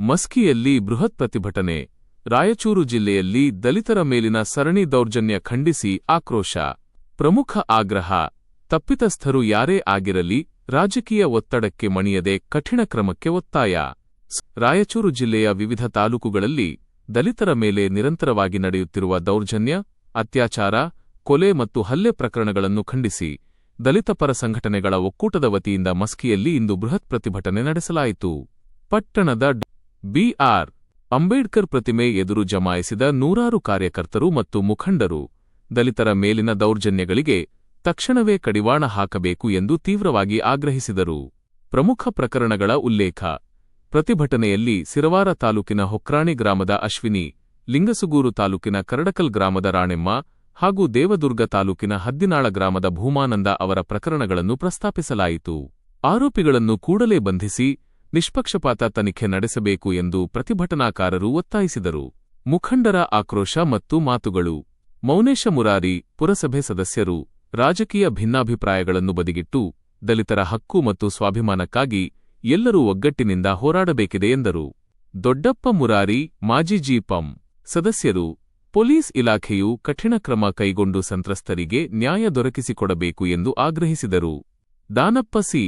ಮಸ್ಕಿಯಲ್ಲಿ ಬೃಹತ್ ಪ್ರತಿಭಟನೆ. ರಾಯಚೂರು ಜಿಲ್ಲೆಯಲ್ಲಿ ದಲಿತರ ಮೇಲಿನ ಸರಣಿ ದೌರ್ಜನ್ಯ ಖಂಡಿಸಿ ಆಕ್ರೋಶ. ಪ್ರಮುಖ ಆಗ್ರಹ: ತಪ್ಪಿತಸ್ಥರು ಯಾರೇ ಆಗಿರಲಿ ರಾಜಕೀಯ ಒತ್ತಡಕ್ಕೆ ಮಣಿಯದೆ ಕಠಿಣ ಕ್ರಮಕ್ಕೆ ಒತ್ತಾಯ. ರಾಯಚೂರು ಜಿಲ್ಲೆಯ ವಿವಿಧ ತಾಲೂಕುಗಳಲ್ಲಿ ದಲಿತರ ಮೇಲೆ ನಿರಂತರವಾಗಿ ನಡೆಯುತ್ತಿರುವ ದೌರ್ಜನ್ಯ, ಅತ್ಯಾಚಾರ, ಕೊಲೆ ಮತ್ತು ಹಲ್ಲೆ ಪ್ರಕರಣಗಳನ್ನು ಖಂಡಿಸಿ ದಲಿತ ಪರ ಸಂಘಟನೆಗಳ ಒಕ್ಕೂಟದ ವತಿಯಿಂದ ಮಸ್ಕಿಯಲ್ಲಿ ಇಂದು ಬೃಹತ್ ಪ್ರತಿಭಟನೆ ನಡೆಸಲಾಯಿತು. ಪಟ್ಟಣದ ಬಿ.ಆರ್. ಅಂಬೇಡ್ಕರ್ ಪ್ರತಿಮೆ ಎದುರು ಜಮಾಯಿಸಿದ ನೂರಾರು ಕಾರ್ಯಕರ್ತರು ಮತ್ತು ಮುಖಂಡರು ದಲಿತರ ಮೇಲಿನ ದೌರ್ಜನ್ಯಗಳಿಗೆ ತಕ್ಷಣವೇ ಕಡಿವಾಣ ಹಾಕಬೇಕು ಎಂದು ತೀವ್ರವಾಗಿ ಆಗ್ರಹಿಸಿದರು. ಪ್ರಮುಖ ಪ್ರಕರಣಗಳ ಉಲ್ಲೇಖ: ಪ್ರತಿಭಟನೆಯಲ್ಲಿ ಸಿರವಾರ ತಾಲೂಕಿನ ಹೊಕ್ರಾಣಿ ಗ್ರಾಮದ ಅಶ್ವಿನಿ, ಲಿಂಗಸುಗೂರು ತಾಲೂಕಿನ ಕರಡಕಲ್ ಗ್ರಾಮದ ರಾಣೆಮ್ಮ ಹಾಗೂ ದೇವದುರ್ಗ ತಾಲೂಕಿನ ಹದ್ದಿನಾಳ ಗ್ರಾಮದ ಭೂಮಾನಂದ ಅವರ ಪ್ರಕರಣಗಳನ್ನು ಪ್ರಸ್ತಾಪಿಸಲಾಯಿತು. ಆರೋಪಿಗಳನ್ನು ಕೂಡಲೇ ಬಂಧಿಸಿ ನಿಷ್ಪಕ್ಷಪಾತ ತನಿಖೆ ನಡೆಸಬೇಕು ಎಂದು ಪ್ರತಿಭಟನಾಕಾರರು ಒತ್ತಾಯಿಸಿದರು. ಮುಖಂಡರ ಆಕ್ರೋಶ ಮತ್ತು ಮಾತುಗಳು: ಮೌನೇಶ ಮುರಾರಿ, ಪುರಸಭೆ ಸದಸ್ಯರು, ರಾಜಕೀಯ ಭಿನ್ನಾಭಿಪ್ರಾಯಗಳನ್ನು ಬದಿಗಿಟ್ಟು ದಲಿತರ ಹಕ್ಕು ಮತ್ತು ಸ್ವಾಭಿಮಾನಕ್ಕಾಗಿ ಎಲ್ಲರೂ ಒಗ್ಗಟ್ಟಿನಿಂದ ಹೋರಾಡಬೇಕಿದೆ ಎಂದರು. ದೊಡ್ಡಪ್ಪ ಮುರಾರಿ, ಮಾಜಿ ಜಿಪಂ ಸದಸ್ಯರು: ಪೊಲೀಸ್ ಇಲಾಖೆಯು ಕಠಿಣ ಕ್ರಮ ಕೈಗೊಂಡು ಸಂತ್ರಸ್ತರಿಗೆ ನ್ಯಾಯ ದೊರಕಿಸಿಕೊಡಬೇಕು ಎಂದು ಆಗ್ರಹಿಸಿದರು. ದಾನಪ್ಪ ಸಿ.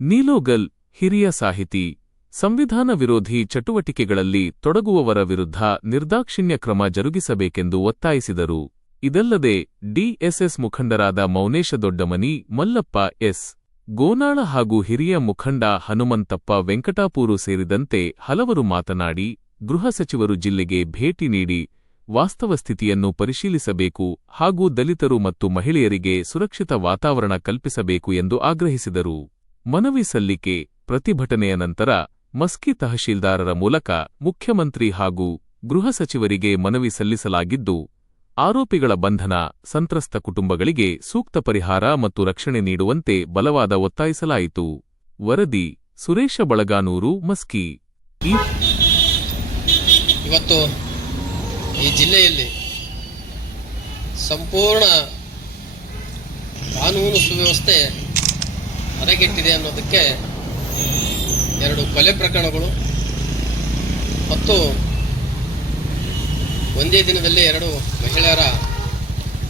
ನೀಲೋಗಲ್, ಹಿರಿಯ ಸಾಹಿತಿ: ಸಂವಿಧಾನ ವಿರೋಧಿ ಚಟುವಟಿಕೆಗಳಲ್ಲಿ ತೊಡಗುವವರ ವಿರುದ್ಧ ನಿರ್ದಾಕ್ಷಿಣ್ಯ ಕ್ರಮ ಜರುಗಿಸಬೇಕೆಂದು ಒತ್ತಾಯಿಸಿದರು. ಇದಲ್ಲದೆ ಡಿಎಸ್ಎಸ್ ಮುಖಂಡರಾದ ಮೌನೇಶ ದೊಡ್ಡಮನಿ, ಮಲ್ಲಪ್ಪ ಎಸ್. ಗೋನಾಳ ಹಾಗೂ ಹಿರಿಯ ಮುಖಂಡ ಹನುಮಂತಪ್ಪ ವೆಂಕಟಾಪೂರು ಸೇರಿದಂತೆ ಹಲವರು ಮಾತನಾಡಿ, ಗೃಹ ಸಚಿವರು ಜಿಲ್ಲೆಗೆ ಭೇಟಿ ನೀಡಿ ವಾಸ್ತವ ಸ್ಥಿತಿಯನ್ನು ಪರಿಶೀಲಿಸಬೇಕು ಹಾಗೂ ದಲಿತರು ಮತ್ತು ಮಹಿಳೆಯರಿಗೆ ಸುರಕ್ಷಿತ ವಾತಾವರಣ ಕಲ್ಪಿಸಬೇಕು ಎಂದು ಆಗ್ರಹಿಸಿದರು. ಮನವಿ ಸಲ್ಲಿಕೆ: ಪ್ರತಿಭಟನೆಯ ನಂತರ ಮಸ್ಕಿ ತಹಶೀಲ್ದಾರರ ಮೂಲಕ ಮುಖ್ಯಮಂತ್ರಿ ಹಾಗೂ ಗೃಹ ಸಚಿವರಿಗೆ ಮನವಿ ಸಲ್ಲಿಸಲಾಗಿದ್ದು, ಆರೋಪಿಗಳ ಬಂಧನ, ಸಂತ್ರಸ್ತ ಕುಟುಂಬಗಳಿಗೆ ಸೂಕ್ತ ಪರಿಹಾರ ಮತ್ತು ರಕ್ಷಣೆ ನೀಡುವಂತೆ ಬಲವಾದ ಒತ್ತಾಯಿಸಲಾಯಿತು. ವರದಿ: ಸುರೇಶ ಬಳಗಾನೂರು, ಮಸ್ಕಿ. ಇವತ್ತು ಈ ಜಿಲ್ಲೆಯಲ್ಲಿ ಸಂಪೂರ್ಣ ಕಾನೂನು ಸುವ್ಯವಸ್ಥೆ ಹದಗೆಟ್ಟಿದೆ ಅನ್ನೋದಕ್ಕೆ ಎರಡು ಕೊಲೆ ಪ್ರಕರಣಗಳು ಮತ್ತು ಒಂದೇ ದಿನದಲ್ಲೇ ಎರಡು ಮಹಿಳೆಯರ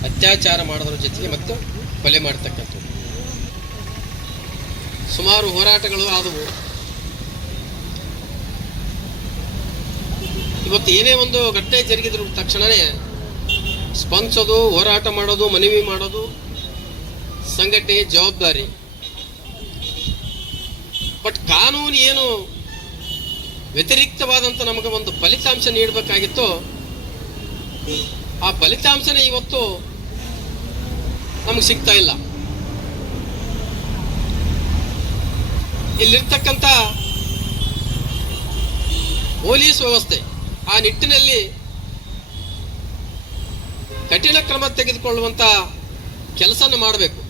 ಅತ್ಯಾಚಾರ ಮಾಡೋದ್ರ ಜೊತೆಗೆ ಮತ್ತು ಕೊಲೆ ಮಾಡತಕ್ಕಂಥದ್ದು. ಸುಮಾರು ಹೋರಾಟಗಳು ಆದವು. ಇವತ್ತು ಏನೇ ಒಂದು ಘಟನೆ ಜರುಗಿದ್ರು ತಕ್ಷಣವೇ ಸ್ಪಂದಿಸೋದು, ಹೋರಾಟ ಮಾಡೋದು, ಮನವಿ ಮಾಡೋದು ಸಂಘಟನೆಗೆ ಜವಾಬ್ದಾರಿ. ಬಟ್ ಕಾನೂನು ಏನು ವ್ಯತಿರಿಕ್ತವಾದಂಥ ನಮಗೆ ಒಂದು ಫಲಿತಾಂಶ ನೀಡಬೇಕಾಗಿತ್ತು, ಆ ಫಲಿತಾಂಶನೇ ಇವತ್ತು ನಮಗೆ ಸಿಗ್ತಾ ಇಲ್ಲ. ಇಲ್ಲಿರ್ತಕ್ಕಂಥ ಪೊಲೀಸ್ ವ್ಯವಸ್ಥೆ ಆ ನಿಟ್ಟಿನಲ್ಲಿ ಕಠಿಣ ಕ್ರಮ ತೆಗೆದುಕೊಳ್ಳುವಂತ ಕೆಲಸನ ಮಾಡಬೇಕು.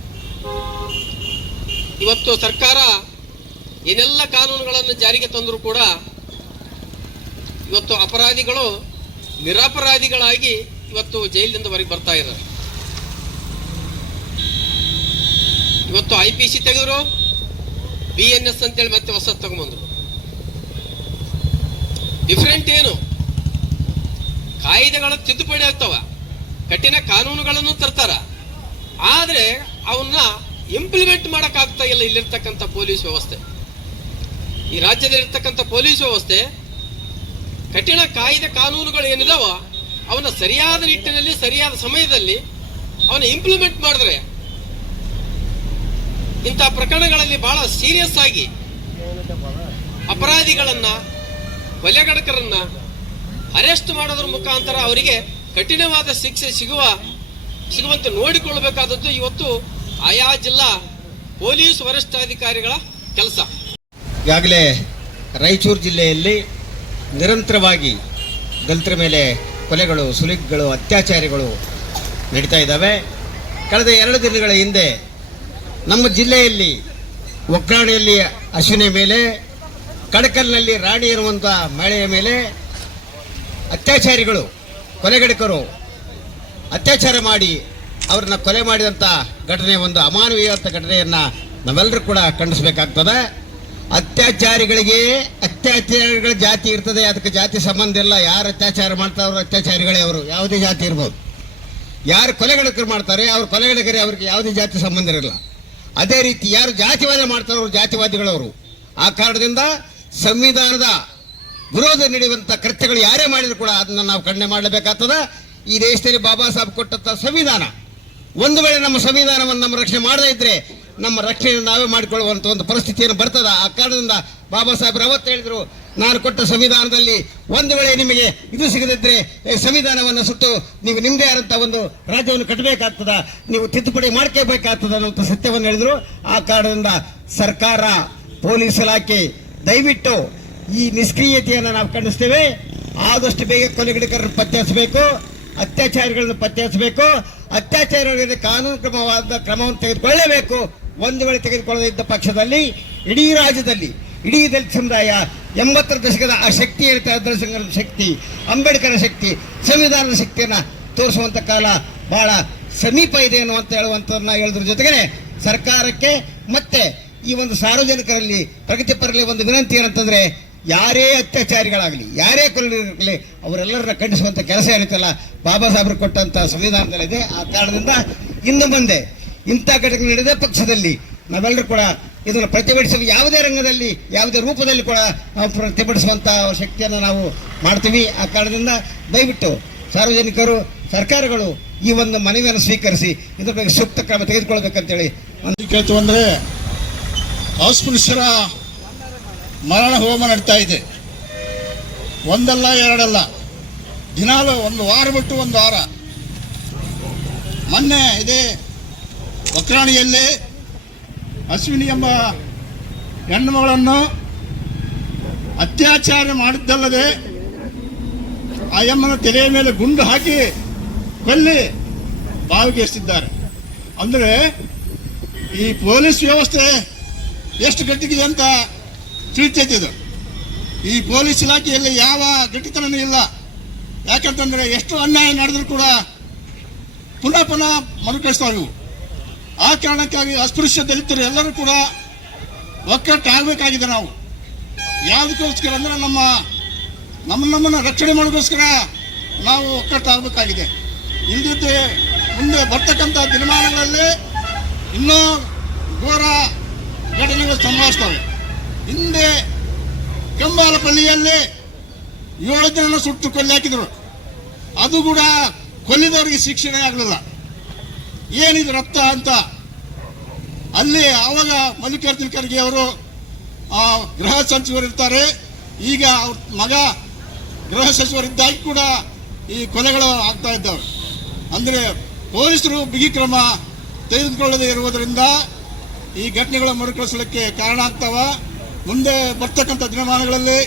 ಇವತ್ತು ಸರ್ಕಾರ ಏನೆಲ್ಲ ಕಾನೂನುಗಳನ್ನು ಜಾರಿಗೆ ತಂದರೂ ಕೂಡ ಇವತ್ತು ಅಪರಾಧಿಗಳು ನಿರಪರಾಧಿಗಳಾಗಿ ಇವತ್ತು ಜೈಲಿನಿಂದ ಹೊರಗೆ ಬರ್ತಾ ಇದ್ದಾರೆ. ಇವತ್ತು IPC ತೆಗೆದ್ರು, BNS ಅಂತೇಳಿ ಮತ್ತೆ ಹೊಸದು ತಗೊಂಡ್ಬಂದ್ರು. ಡಿಫರೆಂಟ್ ಏನು? ಕಾಯ್ದೆಗಳ ತಿದ್ದುಪಡಿ ಆಗ್ತಾವ, ಕಠಿಣ ಕಾನೂನುಗಳನ್ನು ತರ್ತಾರ, ಆದರೆ ಅವನ್ನ ಇಂಪ್ಲಿಮೆಂಟ್ ಮಾಡೋಕ್ಕಾಗ್ತಾ ಇಲ್ಲ ಇಲ್ಲಿರ್ತಕ್ಕಂಥ ಪೊಲೀಸ್ ವ್ಯವಸ್ಥೆ. ಈ ರಾಜ್ಯದಲ್ಲಿರ್ತಕ್ಕಂಥ ಪೊಲೀಸ್ ವ್ಯವಸ್ಥೆ ಕಠಿಣ ಕಾಯ್ದೆ ಕಾನೂನುಗಳು ಏನಿದಾವ ಅವನ್ನ ಸರಿಯಾದ ನಿಟ್ಟಿನಲ್ಲಿ ಸರಿಯಾದ ಸಮಯದಲ್ಲಿ ಅವನ್ನ ಇಂಪ್ಲಿಮೆಂಟ್ ಮಾಡಿದ್ರೆ ಇಂಥ ಪ್ರಕರಣಗಳಲ್ಲಿ ಬಹಳ ಸೀರಿಯಸ್ ಆಗಿ ಅಪರಾಧಿಗಳನ್ನ, ಕೊಲೆಗಡಕರನ್ನ ಅರೆಸ್ಟ್ ಮಾಡೋದ್ರ ಮುಖಾಂತರ ಅವರಿಗೆ ಕಠಿಣವಾದ ಶಿಕ್ಷೆ ಸಿಗುವಂತೆ ನೋಡಿಕೊಳ್ಳಬೇಕಾದದ್ದು ಇವತ್ತು ಆಯಾ ಜಿಲ್ಲಾ ಪೊಲೀಸ್ ವರಿಷ್ಠಾಧಿಕಾರಿಗಳ ಕೆಲಸ. ಈಗಾಗಲೇ ರಾಯಚೂರು ಜಿಲ್ಲೆಯಲ್ಲಿ ನಿರಂತರವಾಗಿ ದಲಿತರ ಮೇಲೆ ಕೊಲೆಗಳು, ಸುಲಿಗೆಗಳು, ಅತ್ಯಾಚಾರಗಳು ನಡೀತಾ ಇದ್ದಾವೆ. ಕಳೆದ 2 ದಿನಗಳ ಹಿಂದೆ ನಮ್ಮ ಜಿಲ್ಲೆಯಲ್ಲಿ ಒಕ್ರಾಣಿಯಲ್ಲಿ ಅಶ್ವಿನಿ ಮೇಲೆ, ಕಡಕಲ್ನಲ್ಲಿ ರಾಣಿ ಇರುವಂಥ ಮಹಿಳೆಯ ಮೇಲೆ ಅತ್ಯಾಚಾರಿಗಳು, ಕೊಲೆಗಡಕರು ಅತ್ಯಾಚಾರ ಮಾಡಿ ಅವ್ರನ್ನ ಕೊಲೆ ಮಾಡಿದಂಥ ಘಟನೆ ಒಂದು ಅಮಾನವೀಯ ಘಟನೆಯನ್ನು ನಾವೆಲ್ಲರೂ ಕೂಡ ಖಂಡಿಸಬೇಕಾಗ್ತದೆ. ಅತ್ಯಾಚಾರಿಗಳ ಜಾತಿ ಇರ್ತದೆ, ಅದಕ್ಕೆ ಜಾತಿ ಸಂಬಂಧ ಇಲ್ಲ. ಯಾರು ಅತ್ಯಾಚಾರ ಮಾಡ್ತಾರೋ ಅತ್ಯಾಚಾರಿಗಳೇ ಅವರು, ಯಾವುದೇ ಜಾತಿ ಇರ್ಬೋದು. ಯಾರು ಕೊಲೆಗಡಕರು ಮಾಡ್ತಾರೆ ಅವ್ರು ಕೊಲೆಗಡಕರೇ, ಅವ್ರಿಗೆ ಯಾವುದೇ ಜಾತಿ ಸಂಬಂಧ ಇರಲ್ಲ. ಅದೇ ರೀತಿ ಯಾರು ಜಾತಿವಾದ ಮಾಡ್ತಾರೋ ಅವರು ಜಾತಿವಾದಿಗಳವರು. ಆ ಕಾರಣದಿಂದ ಸಂವಿಧಾನದ ವಿರೋಧ ನಡೆಯುವಂಥ ಕೃತ್ಯಗಳು ಯಾರೇ ಮಾಡಿದ್ರು ಕೂಡ ಅದನ್ನು ನಾವು ಖಂಡನೆ ಮಾಡಲೇಬೇಕಾಗ್ತದ. ಈ ದೇಶದಲ್ಲಿ ಬಾಬಾ ಸಾಹೇಬ್ ಕೊಟ್ಟಂಥ ಸಂವಿಧಾನ, ಒಂದು ವೇಳೆ ನಮ್ಮ ಸಂವಿಧಾನವನ್ನು ನಮ್ಮ ರಕ್ಷಣೆ ಮಾಡದೇ ಇದ್ರೆ ನಮ್ಮ ರಕ್ಷಣೆ ನಾವೇ ಮಾಡಿಕೊಳ್ಳುವಂಥ ಒಂದು ಪರಿಸ್ಥಿತಿಯನ್ನು ಬರ್ತದ. ಆ ಕಾರಣದಿಂದ ಬಾಬಾ ಸಾಹೇಬ್ರು ಅವತ್ತು ಹೇಳಿದ್ರು, ನಾನು ಕೊಟ್ಟ ಸಂವಿಧಾನದಲ್ಲಿ ಒಂದು ವೇಳೆ ನಿಮಗೆ ಇದು ಸಿಗದಿದ್ರೆ ಸಂವಿಧಾನವನ್ನು ಸುಟ್ಟು ನೀವು ನಿಮ್ಮದೇ ಆದಂಥ ಒಂದು ರಾಜ್ಯವನ್ನು ಕಟ್ಟಬೇಕಾಗ್ತದ, ನೀವು ತಿದ್ದುಪಡಿ ಮಾಡ್ಕೋಬೇಕಾಗ್ತದ ಅನ್ನುವಂಥ ಸತ್ಯವನ್ನು ಹೇಳಿದ್ರು. ಆ ಕಾರಣದಿಂದ ಸರ್ಕಾರ, ಪೊಲೀಸ್ ಇಲಾಖೆ ದಯವಿಟ್ಟು ಈ ನಿಷ್ಕ್ರಿಯತೆಯನ್ನು ನಾವು ಖಂಡಿಸ್ತೇವೆ. ಆದಷ್ಟು ಬೇಗ ಕೊಲೆಗಡಕರನ್ನು ಪತ್ತೆ ಹಚ್ಚಬೇಕು, ಅತ್ಯಾಚಾರಿಗಳನ್ನು ಪತ್ತೆ ಹಚ್ಚಬೇಕು, ಅತ್ಯಾಚಾರಿಗಳಿಗೆ ಕಾನೂನು ಕ್ರಮವನ್ನು ತೆಗೆದುಕೊಳ್ಳಲೇಬೇಕು. ಒಂದು ವೇಳೆ ತೆಗೆದುಕೊಳ್ಳದಿದ್ದ ಪಕ್ಷದಲ್ಲಿ ಇಡೀ ರಾಜ್ಯದಲ್ಲಿ, ಇಡೀ ದಲಿತ ಸಮುದಾಯ 80ರ ದಶಕದ ಆ ಶಕ್ತಿ ಇರುತ್ತೆ, ಅದರ ಶಕ್ತಿ, ಅಂಬೇಡ್ಕರ್ ಶಕ್ತಿ, ಸಂವಿಧಾನದ ಶಕ್ತಿಯನ್ನು ತೋರಿಸುವಂಥ ಕಾಲ ಬಹಳ ಸಮೀಪ ಇದೆ ಅನ್ನುವಂತ ಹೇಳುವಂಥದ್ದನ್ನ ಹೇಳೋದ್ರ ಜೊತೆಗೆ ಸರ್ಕಾರಕ್ಕೆ ಮತ್ತೆ ಈ ಒಂದು ಸಾರ್ವಜನಿಕರಲ್ಲಿ ಪ್ರಗತಿಪರರಲ್ಲಿ ಒಂದು ವಿನಂತಿ ಏನಂತಂದ್ರೆ, ಯಾರೇ ಅತ್ಯಾಚಾರಿಗಳಾಗಲಿ, ಯಾರೇ ಕೊಲೆಗಾರರಾಗಲಿ, ಅವರೆಲ್ಲರನ್ನ ಖಂಡಿಸುವಂಥ ಕೆಲಸ ಏನಿತ್ತಲ್ಲ ಬಾಬಾ ಸಾಹೇಬರು ಕೊಟ್ಟಂತ ಸಂವಿಧಾನದಲ್ಲಿದೆ. ಆ ಕಾರಣದಿಂದ ಇನ್ನು ಮುಂದೆ ಇಂಥ ಘಟನೆ ನಡೆದ ಪಕ್ಷದಲ್ಲಿ ನಾವೆಲ್ಲರೂ ಕೂಡ ಇದನ್ನು ಪ್ರತಿಭಟಿಸುವ, ಯಾವುದೇ ರಂಗದಲ್ಲಿ ಯಾವುದೇ ರೂಪದಲ್ಲಿ ಕೂಡ ನಾವು ಪ್ರತಿಭಟಿಸುವಂಥ ಶಕ್ತಿಯನ್ನು ನಾವು ಮಾಡ್ತೀವಿ. ಆ ಕಾರಣದಿಂದ ದಯವಿಟ್ಟು ಸಾರ್ವಜನಿಕರು, ಸರ್ಕಾರಗಳು ಈ ಒಂದು ಮನವಿಯನ್ನು ಸ್ವೀಕರಿಸಿ ಇದ್ರ ಬಗ್ಗೆ ಸೂಕ್ತ ಕ್ರಮ ತೆಗೆದುಕೊಳ್ಬೇಕಂತೇಳಿ ಕೇಳ್ತು. ಅಂದರೆ ಅಸ್ಪೃಶ್ಯರ ಮರಣ ಹೋಮ ನಡೀತಾ ಇದೆ, ಒಂದಲ್ಲ ಎರಡಲ್ಲ, ದಿನಾಲು ಒಂದು ವಾರ ಬಿಟ್ಟು ಒಂದು ವಾರ. ಮೊನ್ನೆ ಇದೇ ಒಕ್ರಾಣಿಯಲ್ಲಿ ಅಶ್ವಿನಿ ಎಂಬ ಹೆಣ್ಣು ಮಗಳನ್ನು ಅತ್ಯಾಚಾರ ಮಾಡಿದ್ದಲ್ಲದೆ ಆ ಎಮ್ಮನ ತಲೆಯ ಮೇಲೆ ಗುಂಡು ಹಾಕಿ ಕೊಲ್ಲಿ ಬಾವಿಗೆ ಎಸೆದಿದ್ದಾರೆ. ಅಂದರೆ ಈ ಪೊಲೀಸ್ ವ್ಯವಸ್ಥೆ ಎಷ್ಟು ಗಟ್ಟಿಗಿದೆ ಅಂತ ತಿಳಿತೈತಿದು. ಈ ಪೊಲೀಸ್ ಇಲಾಖೆಯಲ್ಲಿ ಯಾವ ಗಟ್ಟಿತನೂ ಇಲ್ಲ. ಯಾಕಂತಂದರೆ ಎಷ್ಟು ಅನ್ಯಾಯ ನಡೆದರೂ ಕೂಡ ಪುನಃ ಮರುಕಳಿಸ್ತಾವೆ ಇವು. ಆ ಕಾರಣಕ್ಕಾಗಿ ಅಸ್ಪೃಶ್ಯ ದಲಿತರು ಎಲ್ಲರೂ ಕೂಡ ಒಕ್ಕಟ್ಟಾಗಬೇಕಾಗಿದೆ. ನಾವು ಯಾವುದಕ್ಕೋಸ್ಕರ ಅಂದರೆ ನಮ್ಮನ್ನು ರಕ್ಷಣೆ ಮಾಡೋಕ್ಕೋಸ್ಕರ ನಾವು ಒಕ್ಕಟ್ಟಾಗಬೇಕಾಗಿದೆ. ಇಲ್ಲದಿದ್ದರೆ ಮುಂದೆ ಬರ್ತಕ್ಕಂಥ ದಿನಮಾನಗಳಲ್ಲಿ ಇನ್ನೂ ಘೋರ ಘಟನೆಗಳು ಸಂಭವಿಸ್ತವೆ. ಹಿಂದೆ ಕೆಂಬಾಲಪಲ್ಲಿಯಲ್ಲಿ 7 ಜನ ಸುಟ್ಟು ಕೊಲ್ಲಿ ಹಾಕಿದರು. ಅದು ಕೂಡ ಕೊಲ್ಲಿದವರಿಗೆ ಶಿಕ್ಷಣೆ ಆಗಲಿಲ್ಲ. ಏನಿದು ರಕ್ತ ಅಂತ ಅಲ್ಲಿ ಆವಾಗ ಮಲ್ಲಿಕಾರ್ಜುನ ಖರ್ಗೆ ಅವರು ಗೃಹ ಸಚಿವರಿರ್ತಾರೆ. ಈಗ ಅವ್ರ ಮಗ ಗೃಹ ಸಚಿವರಿದ್ದಾಗಿ ಕೂಡ ಈ ಕೊಲೆಗಳು ಆಗ್ತಾ ಇದ್ದಾವೆ. ಅಂದರೆ ಪೊಲೀಸರು ಬಿಗಿ ಕ್ರಮ ತೆಗೆದುಕೊಳ್ಳದೇ ಇರುವುದರಿಂದ ಈ ಘಟನೆಗಳ ಮರುಕಳಿಸಲಿಕ್ಕೆ ಕಾರಣ ಆಗ್ತಾವ. ಮುಂದೆ ಬರ್ತಕ್ಕಂಥ ದಿನಮಾನಗಳಲ್ಲಿ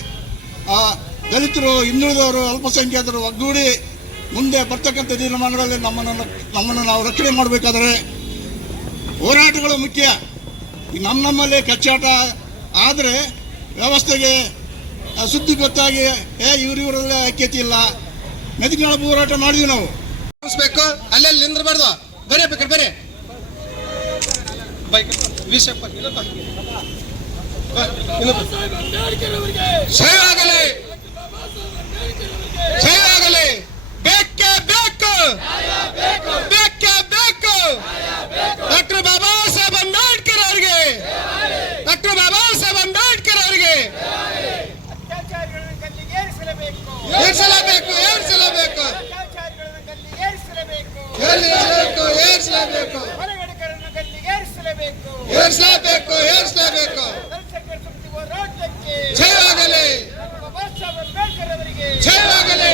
ದಲಿತರು, ಹಿಂದುಳಿದವರು, ಅಲ್ಪಸಂಖ್ಯಾತರು ಒಗ್ಗೂಡಿ ಮುಂದೆ ಬರ್ತಕ್ಕಂಥ ದಿನಮಾನಗಳಲ್ಲಿ ನಮ್ಮನ್ನು ನಾವು ರಕ್ಷಣೆ ಮಾಡಬೇಕಾದರೆ ಹೋರಾಟಗಳು ಮುಖ್ಯ. ನಮ್ಮಲ್ಲೇ ಕಚ್ಚಾಟ ಆದರೆ ವ್ಯವಸ್ಥೆಗೆ ಸುದ್ದಿ ಗೊತ್ತಾಗಿ ಇವರೆಲ್ಲ ಐಕ್ಯತೆ ಇಲ್ಲ. ಮೆದಿನಾಳ ಹೋರಾಟ ಮಾಡಿದ್ವಿ ನಾವು. ಅಲ್ಲೆಲ್ಲಿ ನಿಂದ್ರಬಾರ್ದು, ಬರೀ ಬೇಕಾದ್ರೆ ಬರೀ ಸೇವಾಗಲಿ ಸೇವಾಗಲಿ, ಬೇಕೇ ಬೇಕು, ಬೇಕೇ ಬೇಕು. ಡಾಕ್ಟರ್ ಬಾಬಾ ಸಾಹೇಬ್ ಅಂಬೇಡ್ಕರ್ ಅವರಿಗೆ, ಡಾಕ್ಟರ್ ಬಾಬಾ ಸಾಹೇಬ್ ಅಂಬೇಡ್ಕರ್ ಅವರಿಗೆ ಏರಿಸಲೇಬೇಕು, ಏರಿಸಲೇಬೇಕು, ಏರಿಸಲೇಬೇಕು, ಏರಿಸಲೇಬೇಕು, ಏರಿಸಲೇಬೇಕು, ಏರಿಸಲೇಬೇಕು. ಜಯವಾಗಲಿ, ಜಯವಾಗಲಿ.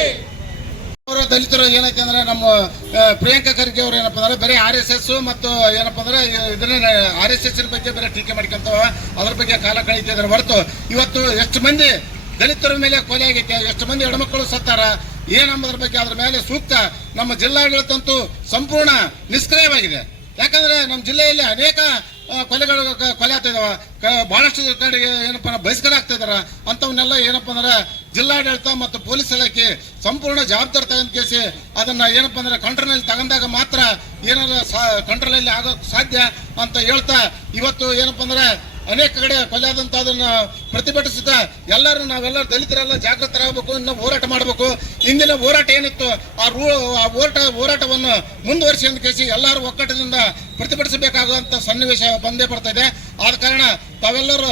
ಅವರು ದಲಿತರು ಏನೈತೆ ಅಂದ್ರೆ ನಮ್ಮ ಪ್ರಿಯಾಂಕಾ ಖರ್ಗೆ ಅವರು ಏನಪ್ಪ ಅಂದ್ರೆ ಬರೀ RSS ಮತ್ತು ಏನಪ್ಪ ಅಂದ್ರೆ ಇದನ್ನ RSS ಬಗ್ಗೆ ಬೇರೆ ಟೀಕೆ ಮಾಡ್ಕೊಂತವ, ಅದ್ರ ಬಗ್ಗೆ ಕಾಲ ಕಳೀತಿದ್ರೆ ಹೊರತು ಇವತ್ತು ಎಷ್ಟು ಮಂದಿ ದಲಿತರ ಮೇಲೆ ಕೊಲೆ ಆಗೈತೆ, ಎಷ್ಟು ಮಂದಿ ಹೆಣ್ಮಕ್ಳು ಸತ್ತಾರ ಏನಂಬುದ್ರ ಬಗ್ಗೆ ಅದ್ರ ಮೇಲೆ ಸೂಕ್ತ ನಮ್ಮ ಜಿಲ್ಲಾಡಳಿತಂತೂ ಸಂಪೂರ್ಣ ನಿಷ್ಕ್ರಿಯವಾಗಿದೆ. ಯಾಕಂದ್ರೆ ನಮ್ಮ ಜಿಲ್ಲೆಯಲ್ಲಿ ಅನೇಕ ಕೊಲೆ ಆಗ್ತಾ ಇದಾವ, ಬಹಳಷ್ಟು ಕಡೆಗೆ ಏನಪ್ಪ ಬಹಿಷ್ಕಾರ ಆಗ್ತಾ ಇದಾರ. ಅಂತವನ್ನೆಲ್ಲ ಏನಪ್ಪ ಅಂದ್ರೆ ಜಿಲ್ಲಾಡಳಿತ ಮತ್ತು ಪೊಲೀಸ್ ಇಲಾಖೆ ಸಂಪೂರ್ಣ ಜವಾಬ್ದಾರಿ ತಗೊಂಡ್ ಕೇಸಿ ಅದನ್ನ ಏನಪ್ಪ ಅಂದ್ರೆ ಕಂಟ್ರೋಲ್ ತಗೊಂಡಾಗ ಮಾತ್ರ ಏನಾರ ಕಂಟ್ರೋಲ್ ಆಗೋಕ್ ಸಾಧ್ಯ ಅಂತ ಹೇಳ್ತಾ ಇವತ್ತು ಏನಪ್ಪ ಅಂದ್ರೆ ಅನೇಕ ಕಡೆ ಕೊಲೆ ಆದಂತ ಅದನ್ನ ಪ್ರತಿಭಟಿಸಿದ ನಾವೆಲ್ಲರೂ ದಲಿತರೆಲ್ಲ ಜಾಗೃತರಾಗಬೇಕು, ಇನ್ನು ಹೋರಾಟ ಮಾಡಬೇಕು. ಇಂದಿನ ಹೋರಾಟ ಏನಿತ್ತು ಆ ಹೋರಾಟವನ್ನು ಮುಂದುವರಿಸಿ ಅಂತ ಕೇಸಿ ಎಲ್ಲರೂ ಒಕ್ಕಟ್ಟದಿಂದ ಪ್ರತಿಭಟಿಸಬೇಕಾಗುವಂತ ಸನ್ನಿವೇಶ ಬಂದೇ ಬರ್ತಾ ಇದೆ. ಆದ ಕಾರಣ ತಾವೆಲ್ಲರೂ